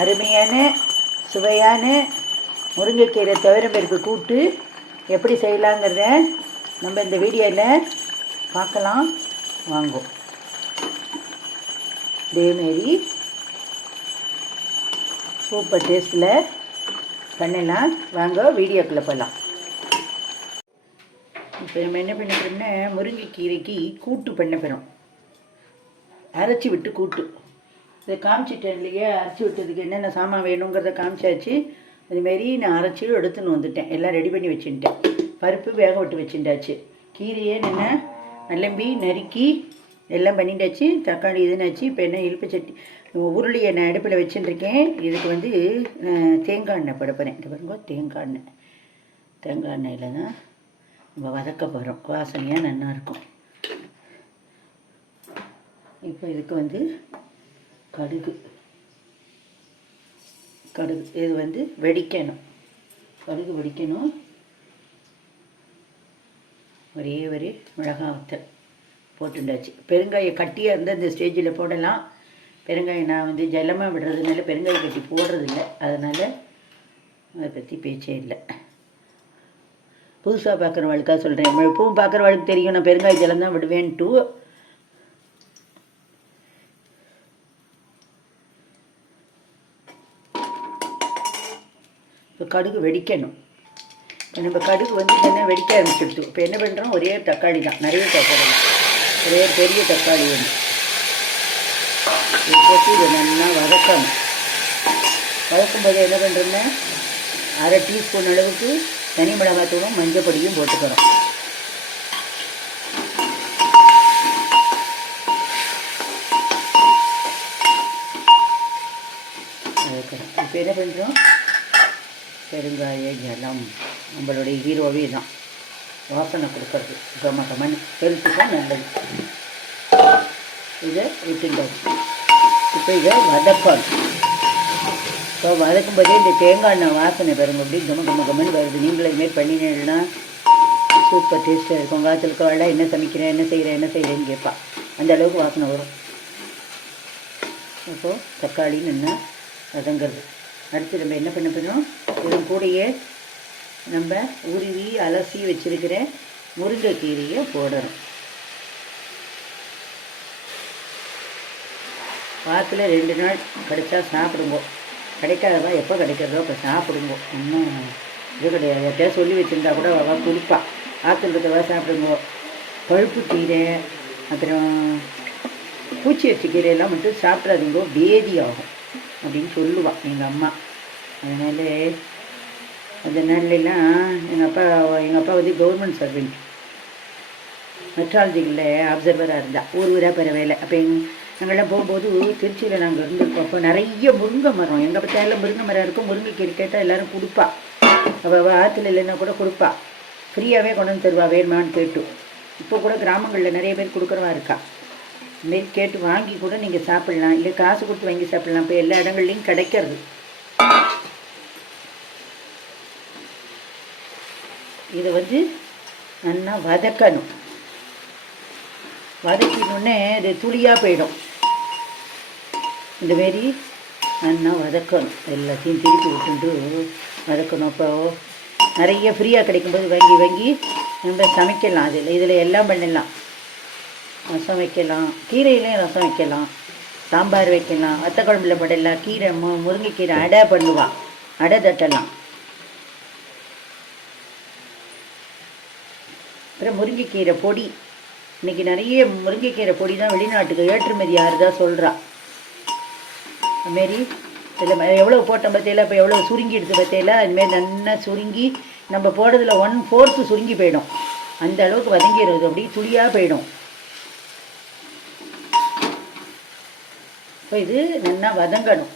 அருமையான சுவையான முருங்கைக்கீரை துவரம்பருப்பு கூட்டு எப்படி செய்யலாங்கிறத நம்ம இந்த வீடியோவில் பார்க்கலாம். வாங்கும் இதேமாரி சூப்பர் டேஸ்ட்டில் பண்ணலாம். வாங்க வீடியோக்குள்ளே போகலாம் இப்போ நம்ம என்ன பண்ண போகிறோம்னா முருங்கைக்கீரைக்கு கூட்டு பண்ண போகிறோம் அரைச்சி விட்டு கூட்டு. இதை காமிச்சிட்டேன் இல்லையா? அரைச்சி விட்டதுக்கு என்னென்ன சாமான் வேணுங்கிறத காமிச்சாச்சு. அதுமாரி நான் அரைச்சி எடுத்துன்னு வந்துட்டேன். எல்லாம் ரெடி பண்ணி வச்சுட்டேன் பருப்பு வேக விட்டு வச்சுட்டாச்சு கீரையே நின்று நல்லம்பி நறுக்கி எல்லாம் பண்ணிட்டாச்சு. தக்காளி இதுனாச்சு. இப்போ என்ன இழுப்பு சட்டி உருளியை நான் அடுப்பில் வச்சுட்டுருக்கேன். இதுக்கு வந்து தேங்காய் எண்ணெய் போட போகிறேன் இது பாருங்க தேங்காய் எண்ணெய். தேங்காய் எண்ணெயில் தான் நம்ம வதக்க போகிறோம் வாசனையாக நல்லாயிருக்கும் இப்போ இதுக்கு வந்து கடுகு. கடுகு. இது வந்து வெடிக்கணும். கடுகு வெடிக்கணும். ஒரே ஒரு மிளகாய் வத்தல் போட்டுண்டாச்சு. பெருங்காயம் கட்டியாக இருந்தால் இந்த ஸ்டேஜில் போடலாம். பெருங்காயம் நான் வந்து ஜலமாக விடுறதுனால பெருங்காயம் கட்டி போடுறதில்ல. அதனால் அதை பற்றி பேச்சே இல்லை. புதுசாக பார்க்குறவளுக்காக சொல்கிறேன் எப்பவும் பார்க்குறவளுக்கு தெரியும் நான் பெருங்காய ஜலம் தான் விடுவேன்ட்டு. கடுகு வெடிக்கணும். இப்போ நம்ம கடுகு வந்து என்ன வெடிக்க ஆரம்பிச்சிடுச்சு இப்போ என்ன பண்ணுறோம் ஒரே தக்காளி தான். நிறைய தக்காளி ஒரே பெரிய தக்காளி வேணும் இதை போட்டு இதை நல்லா வதக்கணும். வதக்கும் போது என்ன பண்ணுறோம்னா அரை டீஸ்பூன் அளவுக்கு தனி மிளகாத்தூளும் மஞ்சள் பொடியும் போட்டுக்கிறோம். இப்போ என்ன பண்ணுறோம் பெருங்காய ஜலம் நம்மளுடைய ஹீரோவே தான். வாசனை கொடுக்கறது கம கமன் ஹெல்த்துக்கும் நல்லது. இதை விட்டுட்டோம் இப்போ இதை வதக்கணும். இப்போ வதக்கும் போதே இந்த தேங்காய் எண்ணெய் வாசனை பாருங்க அப்படி கம கம கமன்னு வருது. நீங்களும் இதுமாரி பண்ணினீங்கன்னா சூப்பர் டேஸ்ட்டாக இருக்கும். காய்ச்சல் காலை என்ன சமைக்கிறேன் என்ன செய்கிறேன் என்ன செய்கிறேன்னு கேட்பா. அந்த அளவுக்கு வாசனை வரும். அப்போது தக்காளி என்ன வதங்கிறது. அடுத்து நம்ம என்ன பண்ண போகிறோம் இதன் கூடயே நம்ம உருவி அலசி வச்சிருக்கிற முருங்கைக்கீரையை போடணும். வாரத்தில் ரெண்டு நாள் கிடைச்சா சாப்பிடுங்க. கிடைக்காதவா எப்போ கிடைக்கிறதோ அப்போ சாப்பிடுங்க. இன்னும் இது கிடையாது. யார்கிட்டயா சொல்லி வச்சுருந்தா கூட அவள் குளிப்பா. ஆற்றுல இருக்கவா சாப்பிடுங்க. பழுப்பு கீரை அப்புறம் பூச்சி அரிசி கீரையெல்லாம் மட்டும் சாப்பிடாதீங்க. பேதி ஆகும் அப்படின்னு சொல்லுவாள் எங்கள் அம்மா. அதனால அந்த நாள்லாம் எங்கள் அப்பா எங்கள் அப்பா வந்து கவர்மெண்ட் சர்வெண்ட் மெட்ராலஜிகளில் அப்சர்வராக இருந்தா. ஊர் ஊராக பெற வேலை. அப்போ எங் நாங்கள்லாம் போகும்போது திருச்சியில் நாங்கள் இருந்திருக்கோம். அப்போ நிறைய முருங்கை மரம். எங்கள் பற்றியாலும் முருங்கை மரம் இருக்கும். முருங்கைக்கீரை கேட்டால் எல்லோரும் கொடுப்பா. அவள் ஆற்றுல இல்லைன்னா கூட கொடுப்பா. ஃப்ரீயாகவே கொண்டு வந்து தருவா. வேணுமான்னு கேட்டு. இப்போ கூட கிராமங்களில் நிறைய பேர் கொடுக்குறவா இருக்கா. இதுமாரி கேட்டு வாங்கி கூட நீங்கள் சாப்பிட்லாம். இல்லை காசு கொடுத்து வாங்கி சாப்பிட்லாம். இப்போ எல்லா இடங்கள்லையும் கிடைக்கிறது. இதை வந்து நல்லா வதக்கணும். வதக்கினோடனே இது துளியாக போயிடும். இந்தமாரி நல்லா வதக்கணும். எல்லாத்தையும் திருப்பி விட்டுட்டு வதக்கணும். அப்போ நிறைய ஃப்ரீயாக கிடைக்கும்போது வாங்கி வாங்கி நம்ம சமைக்கலாம். அதில் இதில் எல்லாம் பண்ணிடலாம் ரசம் வைக்கலாம். கீரையிலையும் ரசம் வைக்கலாம். சாம்பார் வைக்கலாம். வத்த குழம்புல போடலாம். கீரை மு முருங்கைக்கீரை அடை பண்ணுவாள் அடை தட்டலாம். அப்புறம் முருங்கைக்கீரை பொடி. இன்னைக்கு நிறைய முருங்கைக்கீரை பொடி தான் வெளிநாட்டுக்கு ஏற்றுமதி ஆறுதா சொல்கிறா அதுமாரி இதில் எவ்வளோ போட்டோம் பார்த்தியில இப்போ எவ்வளோ சுருங்கி எடுத்து பார்த்தியில அதுமாரி நல்லா சுருங்கி நம்ம போடுறதுல ஒன் ஃபோர்த்து சுருங்கி போயிடும். அந்த அளவுக்கு வதங்கிடுறது அப்படி துளியாக போயிடும். இப்போ இது நல்லா வதங்கணும்.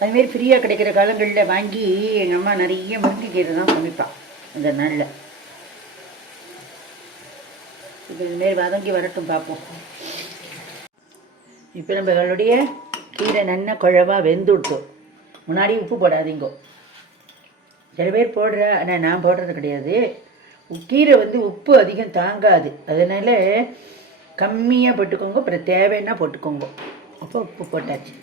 அதுமாரி ஃப்ரீயாக கிடைக்கிற காலங்களில் வாங்கி எங்கள் அம்மா நிறைய முருங்கைக்கீரை தான் சமைப்பாள் அந்த நாளில். இப்போ இதுமாரி வதங்கி வரட்டும் பார்ப்போம் இப்போ நம்மளுடைய கீரை நன்ன குழவா வெந்துவிட்டோம் முன்னாடி உப்பு போடாதீங்க. சில பேர் போடுற ஆனால் நான் போடுறது கிடையாது. கீரை வந்து உப்பு அதிகம் தாங்காது. அதனால் கம்மியாக போட்டுக்கோங்க. அப்புறம் தேவைன்னா போட்டுக்கோங்க. அப்போ உப்பு போட்டாச்சு.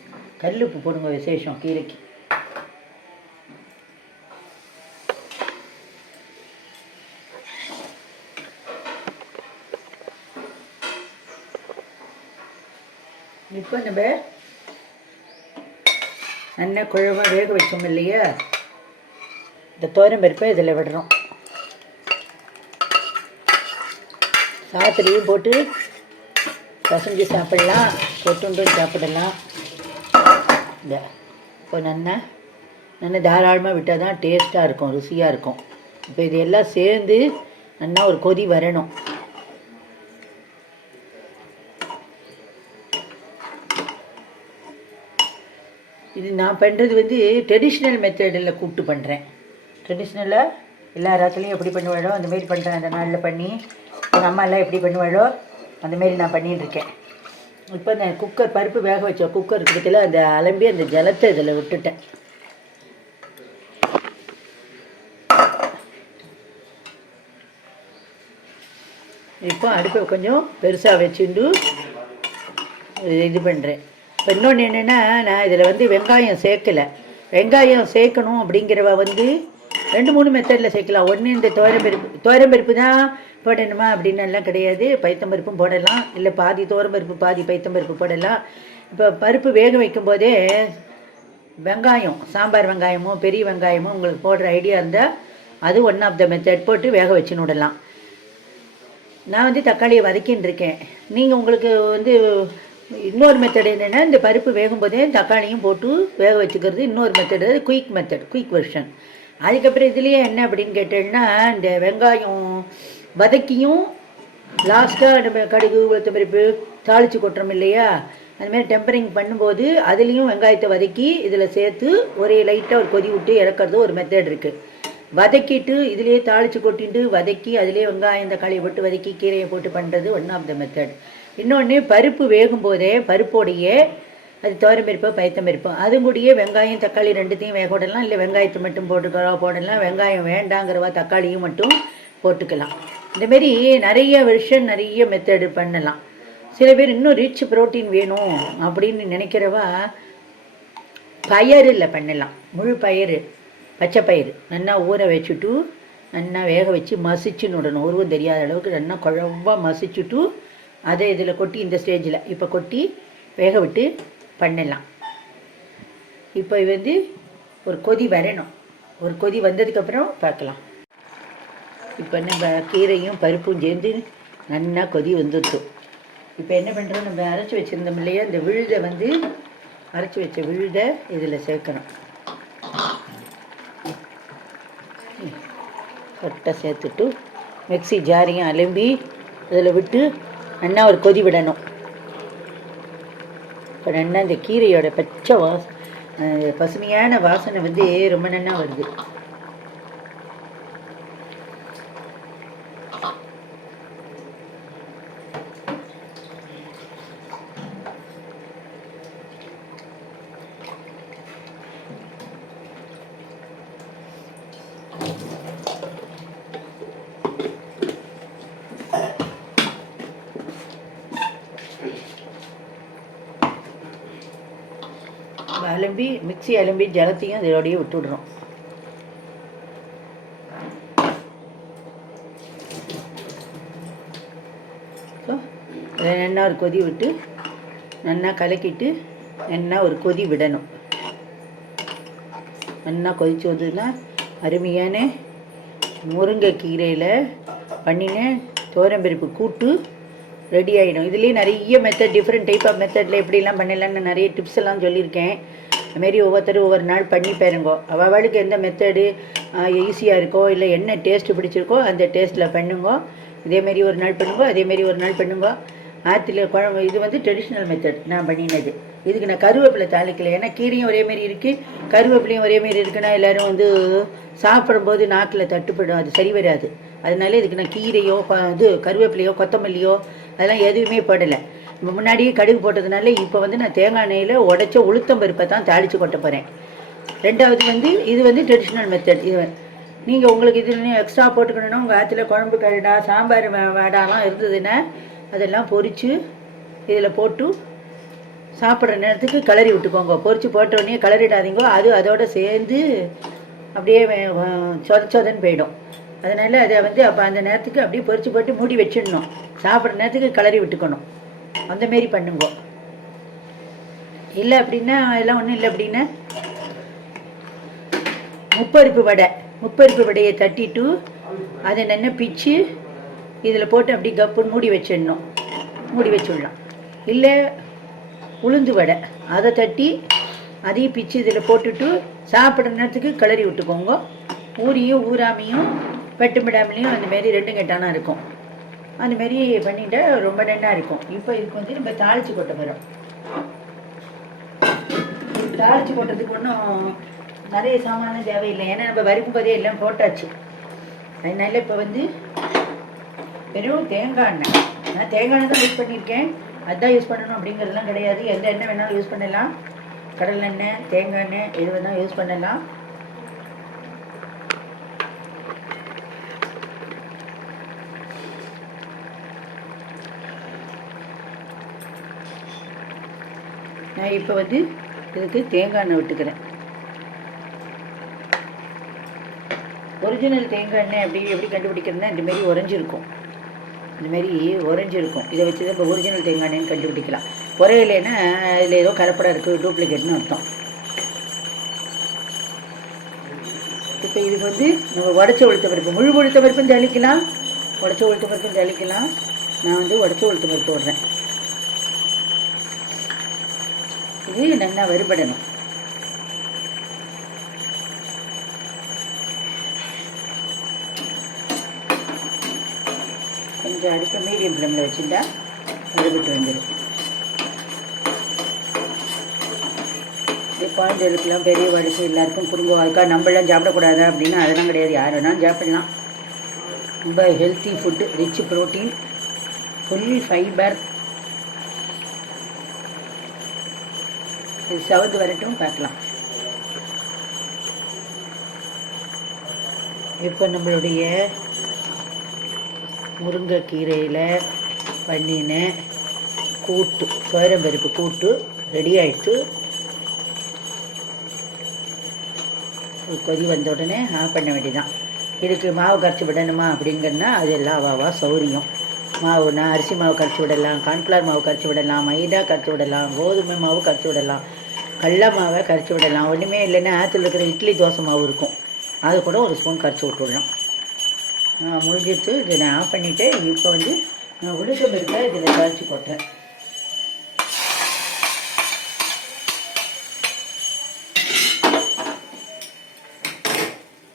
கல் உப்பு போடுங்க விசேஷம் கீரைக்கு. இப்போ நம்ம நல்லா குழம்பா வேக வச்சோம் இல்லையா? இந்த தோரம் பருப்பை இதில் விடுறோம். சாத்துலேயும் போட்டு பசஞ்சு சாப்பிடலாம். கொட்டுண்டும் சாப்பிடலாம். இந்த இப்போ நல்லா நல்லா தாராளமாக விட்டால் தான் டேஸ்ட்டாக இருக்கும் ருசியாக இருக்கும். இப்போ இது எல்லாம் சேர்ந்து நல்லா ஒரு கொதி வரணும். இது நான் பண்ணுறது வந்து ட்ரெடிஷ்னல் மெத்தடில் கூப்பிட்டு பண்ணுறேன் ட்ரெடிஷ்னலாக எல்லா ராத்துலேயும் எப்படி பண்ணுவாளோ அந்தமாரி பண்ணுறேன் அந்த நாளில் பண்ணி எங்கள் அம்மா எல்லாம் எப்படி பண்ணுவாளோ அந்த மாரி நான் பண்ணிகிட்டு இருக்கேன். இப்போ நான் குக்கர் பருப்பு வேக வச்ச குக்கர் இருக்கிறதுல அந்த அலம்பி அந்த ஜலத்தை இதில் விட்டுட்டேன். இப்போ அடுப்பை கொஞ்சம் பெருசாக வச்சுட்டு இது பண்ணுறேன் இப்போ இன்னொன்று என்னென்னா நான் இதில் வந்து வெங்காயம் சேர்க்கலை. வெங்காயம் சேர்க்கணும் அப்படிங்கிறவ வந்து ரெண்டு மூணு மெத்தடில் சேர்க்கலாம். ஒன்று இந்த துவரம்பருப்பு துவரம்பருப்பு தான் போடணுமா அப்படின்னு எல்லாம் கிடையாது. பைத்தம்பருப்பும் போடலாம். இல்லை பாதி துவரம்பருப்பு பாதி பைத்தம்பருப்பு போடலாம். இப்போ பருப்பு வேக வைக்கும் போதே வெங்காயம் சாம்பார் வெங்காயமோ பெரிய வெங்காயமோ உங்களுக்கு போடுற ஐடியா இருந்தால் அது ஒன் ஆஃப் த மெத்தட் போட்டு வேக வச்சுன்னு விடலாம் நான் வந்து தக்காளியை வதக்கின்னு இருக்கேன். நீங்கள் உங்களுக்கு வந்து இன்னொரு மெத்தட் என்னென்னா இந்த பருப்பு வேகும்போதே தக்காளியும் போட்டு வேக வச்சுக்கிறது இன்னொரு method quick method quick version அதுக்கப்புறம் இதுலேயே என்ன அப்படின்னு கேட்டேன்னா இந்த வெங்காயம் வதக்கியும் லாஸ்ட்டாக நம்ம கடுகு உளுத்த பருப்பு தாளித்து கொட்டுறோம் இல்லையா? அதுமாதிரி டெம்பரிங் பண்ணும்போது அதுலேயும் வெங்காயத்தை வதக்கி இதில் சேர்த்து ஒரே லைட்டாக ஒரு கொதி விட்டு இறக்கிறது ஒரு மெத்தட் இருக்குது வதக்கிட்டு இதுலேயே தாளித்து கொட்டிட்டு வதக்கி அதிலே வெங்காயம் தக்காளியை போட்டு வதக்கி கீரையை போட்டு பண்ணுறது ஒன் ஆஃப் த மெத்தட் இன்னொன்று பருப்பு வேகும் போதே பருப்போடையே அது துவரம்பருப்பு பயத்தம்பருப்பு அது கூடயே வெங்காயம் தக்காளி ரெண்டுத்தையும் வேக போடலாம் இல்லை வெங்காயத்தை மட்டும் போட்டுக்கிறா போடலாம். வெங்காயம் வேண்டாங்கிறவா தக்காளியும் மட்டும் போட்டுக்கலாம். இந்தமாரி நிறைய வெர்ஷன் நிறைய மெத்தடு பண்ணலாம். சில பேர் இன்னும் ரிச் புரோட்டீன் வேணும் அப்படின்னு நினைக்கிறவா பயறில் பண்ணலாம். முழு பயிறு பச்சை பயிறு. நல்லா ஊற வச்சுட்டு நல்லா வேக வச்சு மசிச்சுன்னு விடணும். உருவம் தெரியாத அளவுக்கு நல்லா குழம்பா மசிச்சுட்டு அதை இதில் கொட்டி இந்த ஸ்டேஜில் இப்போ கொட்டி வேக விட்டு பண்ணலாம். இப்போ வந்து ஒரு கொதி வரணும். ஒரு கொதி வந்ததுக்கப்புறம் பார்க்கலாம். இப்போ நம்ம கீரையும் பருப்பும் சேர்ந்து நல்லா கொதி வந்துடுச்சு இப்போ என்ன பண்ணுறோம் நம்ம அரைச்சி வச்சுருந்தோம் இல்லையா? இந்த விழுதை வந்து அரைச்சி வச்ச விழுதை இதில் சேர்க்கணும். கரெக்டாக சேர்த்துட்டு மிக்ஸி ஜாரியும் அலம்பி இதில் விட்டு நல்லா ஒரு கொதி விடணும். இப்போ நல்லா இந்த கீரையோட பச்சை வாச பசுமையான வாசனை வந்து ரொம்ப நல்லா வருது நம்ம அலும்பி மிக்சி அலும்பி ஜலத்தையும் இதோடய விட்டுடுறோம். இதை நல்லா ஒரு கொதி விட்டு நல்லா கலக்கிட்டு நல்லா ஒரு கொதி விடணும். நல்லா கொதிச்சு வந்ததுன்னா அருமையான முருங்கைக்கீரையில் பண்ணின தோரம்பருப்பு கூட்டு ரெடி ஆகிடும் இதுலேயே நிறைய மெத்தட் டிஃப்ரெண்ட் டைப் ஆஃப் மெத்தடில் எப்படிலாம் பண்ணலாம்னு நிறைய டிப்ஸ் எல்லாம் சொல்லியிருக்கேன். அதுமாரி ஒவ்வொருத்தரும் ஒவ்வொரு நாள் பண்ணி பாருங்கோ. அவளுக்கு எந்த மெத்தடு ஈஸியாக இருக்கோ இல்லை என்ன டேஸ்ட்டு பிடிச்சிருக்கோ அந்த டேஸ்ட்டில் பண்ணுங்கோ. இதேமாரி ஒரு நாள் பண்ணுங்கோ அதேமாரி ஒரு நாள் பண்ணுங்கோ. ஆற்றுல குழம்பு இது வந்து ட்ரெடிஷ்னல் மெத்தட் நான் பண்ணினது. இதுக்கு நான் கருவேப்பிலை தாளிக்கல. ஏன்னா கீரையும் ஒரே மாதிரி இருக்குது கருவேப்பிலையும் ஒரே இருக்குன்னா எல்லோரும் வந்து சாப்பிடும்போது நாக்கில் தட்டுப்படும். அது சரி வராது. அதனால இதுக்கு நான் கீரையோ இது கருவேப்பிலையோ கொத்தமல்லியோ அதெல்லாம் எதுவுமே போடலை. முன்னாடியே கடுகு போட்டதுனால இப்போ வந்து நான் தேங்காய் எண்ணெயில் உடச்ச உளுத்தம் பருப்பை தான் தாளித்து கொட்ட போகிறேன் ரெண்டாவது வந்து இது வந்து ட்ரெடிஷ்னல் மெத்தட் இது நீங்கள் உங்களுக்கு இது எக்ஸ்ட்ரா போட்டுக்கணும்னா உங்கள் ஆற்றுல குழம்பு கரடா சாம்பார் வேடாலாம் வடாலாம் இருந்ததுன்னா அதெல்லாம் பொரித்து இதில் போட்டு சாப்பிட்ற நேரத்துக்கு கிளறி விட்டுக்கோங்க. பொறிச்சு போட்ட உடனே கிளறிடாதீங்க. அது அதோட சேர்ந்து அப்படியே சொத சொதன்னு போயிடும். அதனால் அதை வந்து அப்போ அந்த நேரத்துக்கு அப்படியே பொரிச்சு போட்டு மூடி வச்சிடணும். சாப்பிட்ற நேரத்துக்கு கிளறி விட்டுக்கணும். அந்தமாரி பண்ணுங்க. இல்லை அப்படின்னா எல்லாம் ஒன்றும் இல்லை அப்படின்னா முப்பருப்பு வடை. முப்பருப்பு வடையை தட்டிட்டு அதை நல்லா பிச்சு இதில் போட்டு அப்படி கப்புன்னு மூடி வச்சிடணும். மூடி வச்சுடலாம். இல்லை உளுந்து வடை. அதை தட்டி அதையும் பிச்சு இதில் போட்டுட்டு சாப்பிட்ற நேரத்துக்கு கிளறி விட்டுக்கோங்க. ஊரியும் ஊறாமையும் வெட்டுமிடாமலையும் அந்தமாரி ரெண்டும் கெட்டானா இருக்கும். அந்த மாரி பண்ணிட்டு ரொம்ப நல்லா இருக்கும். இப்போ இதுக்கு வந்து நம்ம தாளிச்சு கொட்ட போகிறோம் தாளிச்சு போட்டதுக்கு ஒன்றும் நிறைய சாமானும் தேவையில்லை. ஏன்னா நம்ம வறுக்கும் போதே எல்லாம் போட்டாச்சு. அதனால இப்போ வந்து வெறும் தேங்காய் எண்ணெய். நான் தேங்காய் எண்ணெய் தான் யூஸ் பண்ணியிருக்கேன். அதுதான் யூஸ் பண்ணணும் அப்படிங்கிறதுலாம் கிடையாது. எந்த எண்ணெய் வேணாலும் யூஸ் பண்ணலாம். கடலெண்ணெய் தேங்காய் எண்ணெய் எது வேணாலும் யூஸ் பண்ணலாம். நான் இப்போ வந்து இதுக்கு தேங்காய் எண்ணெய் விட்டுக்கிறேன். ஒரிஜினல் தேங்காய் எண்ணெய் அப்படி எப்படி கண்டுபிடிக்கிறதுனா இந்தமாரி உறைஞ்சிருக்கும் இந்தமாரி உறைஞ்சிருக்கும் இதை வச்சு தான் இப்போ ஒரிஜினல் தேங்காய் எண்ணெய்னு கண்டுபிடிக்கலாம். உரையிலேன்னா இதில் ஏதோ கலப்படம் இருக்குது டூப்ளிகேட்னு அர்த்தம். இப்போ இதுக்கு வந்து நம்ம உடச்ச உளுத்த பருப்பு. முழு உளுத்த பருப்பும் ஜலிக்கலாம். உடச்ச உளுத்த பருப்பும் ஜலிக்கலாம். நான் வந்து உடச்ச உளுத்த பருப்பு போடுறேன். இது நல்லா வறுபடணும். கொஞ்சம் அடுத்த மீடியம் ஃப்ளேமில் வச்சுட்டா வறுபட்டு வந்துடும் இது குழந்தைகளுக்கெல்லாம் பெரிய வயசு எல்லாருக்கும் குடும்ப வாழ்க்கை. நம்மளாம் சாப்பிடக்கூடாதா அப்படின்னா அதெல்லாம் கிடையாது. யார் வேணாலும் சாப்பிடலாம். ரொம்ப healthy food rich protein full fibre இது சவுந்து வரட்டும் பார்க்கலாம். இப்போ நம்மளுடைய முருங்கைக்கீரையில் பண்ணின கூட்டு சோரம்பருப்பு கூட்டு ரெடி ஆயிடுச்சு கொதி வந்த உடனே ஆஃப் பண்ண வேண்டியதான் இதுக்கு மாவு கரைச்சி விடணுமா அப்படிங்கன்னா அது எல்லாம் அவாவா சௌரியம். மாவுனா அரிசி மாவு கரைச்சி விடலாம் கார்ன்ஃப்ளவர் மாவு கரைச்சி விடலாம் மைதா கரைச்சி விடலாம் கோதுமை மாவு கரைச்சி விடலாம். கடல மாவை கரைச்சி விடலாம். ஒன்றுமே இல்லைன்னா ஆற்றுல இருக்கிற இட்லி தோசை மாவு இருக்கும். அது கூட ஒரு ஸ்பூன் கரைச்சி விட்டுடலாம். ஆ, இதை நான் ஆஃப் பண்ணிவிட்டு இப்போ வந்து நான் உளுத்தம் பருப்பை இதில் கரைச்சி போட்டேன்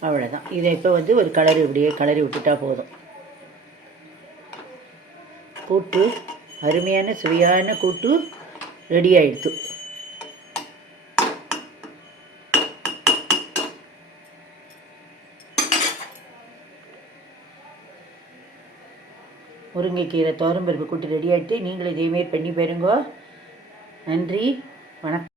அவ்வளோதான் இதை இப்போ வந்து ஒரு கலரி இப்படியே கலரி விட்டுட்டா போதும். கூட்டு அருமையான சுவையான கூட்டு ரெடி ஆயிடுத்து முருங்கைக்கீரை தோரம்பருப்பு கூட்டு ரெடி ஆகிட்டு நீங்களும் இதேமாரி பண்ணி பாருங்க. நன்றி. வணக்கம்.